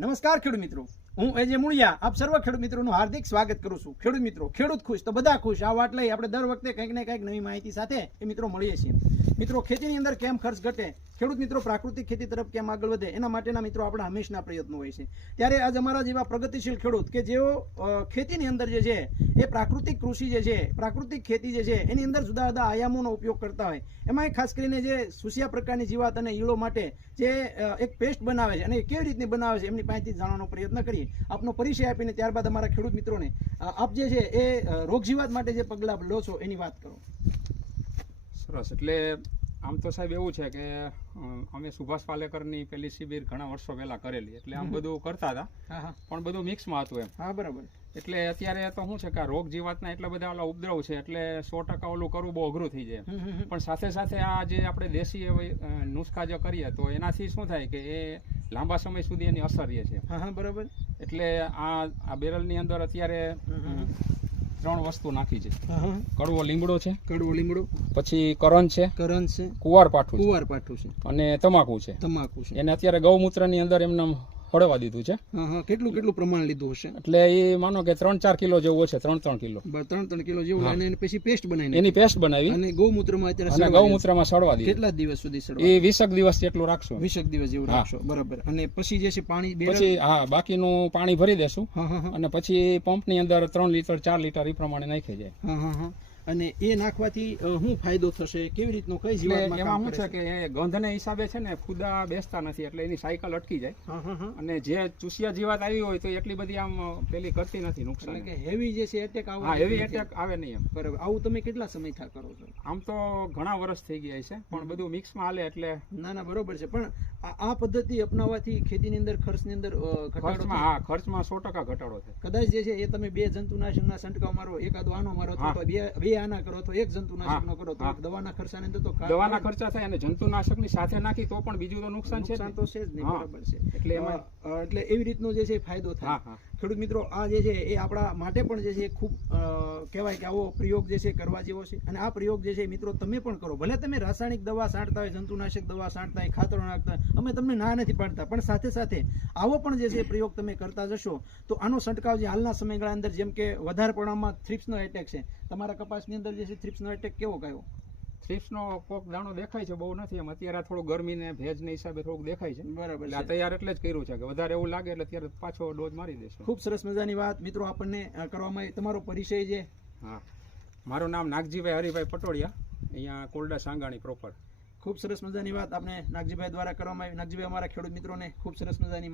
નમસ્કાર ખેડૂત મિત્રો, હું એજે મુળિયા આપ સર્વ ખેડૂત મિત્રોનું હાર્દિક સ્વાગત કરું છું। ખેડૂત મિત્રો, ખેડૂત ખુશ તો બધા ખુશ, આ વાત લઈ આપણે દર વખતે કંઈક ને કંઈક નવી માહિતી સાથે એ મિત્રો મળીએ છીએ। મિત્રો, ખેતીની અંદર કેમ ખર્ચ ઘટે, ખેડૂત મિત્રો પ્રાકૃતિક ખેતી તરફ કેમ આગળ વધે, એના માટેના મિત્રો આપણા હંમેશના પ્રયત્નો હોય છે। ત્યારે આજ અમારા જેવા પ્રગતિશીલ ખેડૂત કે જેઓ ખેતીની અંદર જે છે એ પ્રાકૃતિક કૃષિ જે છે, પ્રાકૃતિક ખેતી જે છે એની અંદર જુદા જુદા આયામોનો ઉપયોગ કરતા હોય, એમાં ખાસ કરીને જે સુસિયા પ્રકારની જીવાત અને ઈળો માટે જે એક પેસ્ટ બનાવે છે અને એ કેવી રીતની બનાવે છે એમની પાસેથી જાણવાનો પ્રયત્ન કરીએ। આપનો પરિચય આપીને ત્યારબાદ અમારા ખેડૂત મિત્રોને આપ જે છે એ રોગ જીવાત માટે જે પગલાં લો છો એની વાત કરો। સરસ। એટલે આમ તો સાહેબ એવું છે કે અમે સુભાષ પાલેકરની પેલી શિબિર ઘણા વર્ષો પહેલા કરેલી, એટલે આમ બધું કરતા હતા પણ બધું મિક્સમાં હતું એમ। હા, બરાબર। એટલે અત્યારે તો શું છે કે આ રોગ જીવાતના એટલા બધા ઓલા ઉપદ્રવ છે એટલે 100% ઓલું કરવું બહુ અઘરું થઈ જાય, પણ સાથે સાથે આ જે આપણે દેશી નુસ્ખા જો કરીએ તો એનાથી શું થાય કે એ લાંબા સમય સુધી એની અસર રહે છે। હા, બરાબર। એટલે આ બેરલની અંદર અત્યારે 3 વસ્તુ નાખી છે। કડવો લીમડો છે, કડવો લીમડો, પછી કરંજ છે, કુંવાર પાઠું છે અને તમાકુ છે। એને અત્યારે ગૌમૂત્રની અંદર એમને હળવા દીધું છે। કેટલું પ્રમાણ લીધું હશે? એટલે એ માનો કે 3-4 કિલો જેવું હશે, 3 કિલો 3 કિલો જેવું, અને પછી પેસ્ટ બનાવી, એની પેસ્ટ બનાવી અને ગૌમૂત્રમાં અત્યારે ગૌમૂત્રમાં સડવા દીધી। કેટલા દિવસ સુધી સડવા? એ 20 દિવસ જેટલું રાખશું, 20 દિવસ જેવું રાખશો, બરાબર। અને પછી જે છે પાણી પછી બાકીનું પાણી ભરી દેશું અને પછી પંપની અંદર 3 લીટર 4 લીટર એ પ્રમાણે નાખી જાય। અને એ નાખવાથી શું ફાયદો થશે, કેવી રીતનો, કઈ જીવાતમાં એમાં શું છે કે એ ગંધને હિસાબે છે ને ફૂદા બેસતા નથી, એટલે એની સાયકલ અટકી જાય અને જે ચૂસિયા જીવાત આવી હોય તો એટલી બધી આમ પેલી કરતી નથી નુકસાન, કે હેવી જે છે એટેક આવે। હા, હેવી એટેક આવે નહીં એમ। બરાબર। આવું તમે કેટલા સમયથી કરો છો? આમ તો ઘણા વર્ષ થઈ ગયા છે, પણ બધું મિક્સમાં હાલે એટલે ના, બરોબર છે। પણ આ પદ્ધતિ અપનાવવાથી ખેતીની અંદર ખર્ચની અંદર ખર્ચમાં 100% ઘટાડો થાય। કદાચ જે છે એ તમે 2 જંતુનાશકના છંટકાવ મારો, એકાદો આનો મારો, અથવા બે આના કરો તો 1 જંતુનાશક નો કરો, તો દવાના ખર્ચાની અંદર તો દવાના ખર્ચા થાય અને જંતુનાશકની સાથે નાખી તો પણ બીજું તો નુકસાન છે તો છે જ નહીં, બરાબર છે। એટલે એમાં એટલે એવી રીતનો જે છે ફાયદો થાય। ખેડૂત મિત્રો, આ જે છે એ આપણા માટે પણ જે છે ખૂબ કહેવાય કે આવો પ્રયોગ જે છે કરવા જેવો છે, અને આ પ્રયોગ જે છે મિત્રો તમે પણ કરો। ભલે તમે રાસાયણિક દવા છાંટતા હોય, જંતુનાશક દવા છાંટતા હોય, ખાતરો નાખતા હોય, અમે તમને ના નથી પાડતા, પણ સાથે સાથે આવો પણ જે છે પ્રયોગ તમે કરતા જશો તો આનો છંટકાવ જે હાલના સમયગાળા અંદર, જેમ કે વધારે પ્રમાણમાં થ્રિપ્સનો એટેક છે, તમારા કપાસની અંદર જે છે થ્રિપ્સનો એટેક કેવો કયો? થ્રિપ્સનો કોક દાણો દેખાય છે, બહુ નથી એમ। અત્યારે થોડું ગરમી ને ભેજને હિસાબે થોડુંક દેખાય છે, બરાબર। એટલે તૈયાર એટલે જ કર્યું છે કે વધારે એવું લાગે એટલે અત્યારે પાછો ડોઝ મારી દેશું। ખૂબ સરસ મજાની વાત મિત્રો આપણને કરવામાં આવી। તમારો પરિચય છે? હા, મારું નામ નાગજીભાઈ હરિભાઈ પટોડિયા, અહીંયા કોરડા સાંગાણી પ્રોપર। ખૂબ સરસ મજાની વાત આપણે નાગજીભાઈ દ્વારા કરવામાં આવી। નાગજીભાઈ અમારા ખેડૂત મિત્રોને ખૂબ સરસ મજાની